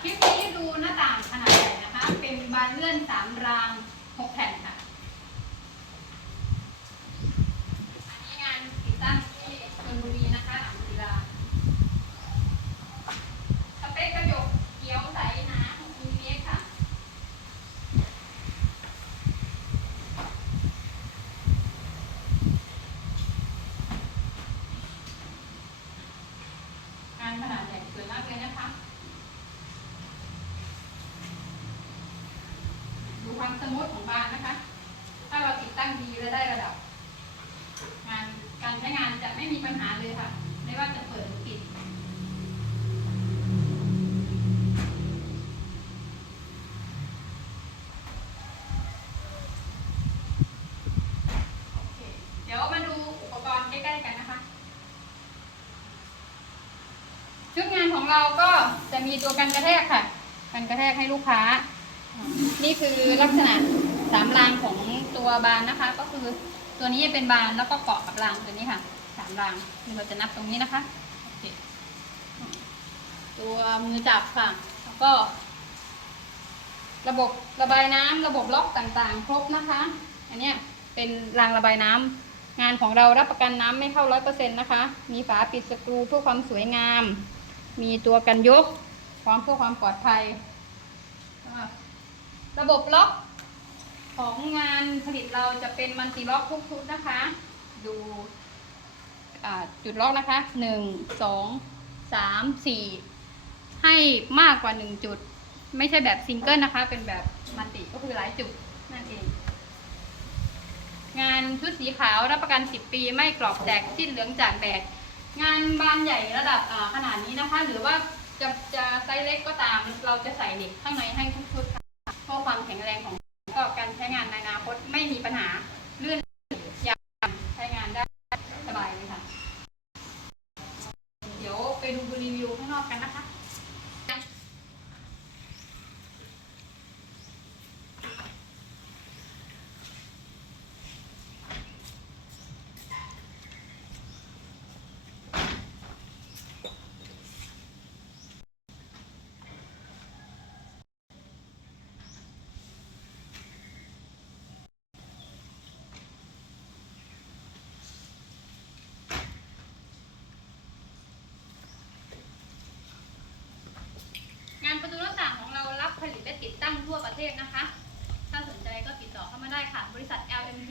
คลิปนี้ดูหน้าต่างขนาดใหญ่นะคะ เป็นบานเลื่อนสามรางหกแผ่นค่ะ อันนี้งานติดตั้งที่ชลบุรีนะคะหลังศิลาสเปคกระจกเขียวใสหนา6มิลลิเมตรค่ะ งานขนาดใหญ่สวยมากเลยนะคะ ดู ความสมูทของบานนะคะ ถ้าเราติดตั้งดีและได้ระดับ งานการใช้งานจะไม่มีปัญหาเลยค่ะ ไม่ว่าจะเปิดหรือปิด โอเค เดี๋ยวมาดูอุปกรณ์ใกล้ๆกันนะคะ ชุดงานของเราก็จะมีตัวกันกระแทกค่ะ กันกระแทกให้ลูกค้า นี่คือลักษณะสามรางของตัวบานนะคะ ก็คือตัวนี้เป็นบานแล้วก็เกาะกับรางตัวนี้ค่ะสามรางเราจะนับตรงนี้นะคะตัวมือจับค่ะ แล้วก็ ระบบระบายน้ำระบบล็อกต่างๆ ครบนะคะ อันนี้เป็นรางระบายน้ำงานของเรารับประกันน้ำไม่เข้าร้อยเปอร์เซ็นต์นะคะ มีฝาปิดสกรูเพื่อความสวยงาม มีตัวกันยก ความเพื่อความปลอดภัย ระบบล็อกของงานผลิตเราจะเป็นมันติล็อกทุกชุดนะคะ ดูจุดล็อกนะคะหนึ่งสองสามสี่ให้มากกว่าหนึ่งจุด ไม่ใช่แบบซิงเกิลนะคะ เป็นแบบมันติก็คือหลายจุดนั่นเอง งานชุดสีขาวรับประกัน10ปีไม่กรอบแตกสิ้นเหลืองจากแดดงานบานใหญ่ระดับขนาดนี้นะคะ หรือว่าจะจะไซส์เล็กก็ตามเราจะใส่เหล็กข้างในให้ทุกชุดค่ะ พื่อความแข็งแรงของก็การใช้งานในอนาคตไม่มีปัญหาลื่นยางใช้งานได้สบายเลยค่ะ เดี๋ยวไปดูรีวิวข้างนอกกันนะคะ งานประตูหน้าต่างของเรารับ ผลิตและติดตั้งทั่วประเทศนะคะ ถ้าสนใจก็ติดต่อเข้ามาได้ค่ะ บริษัท LMK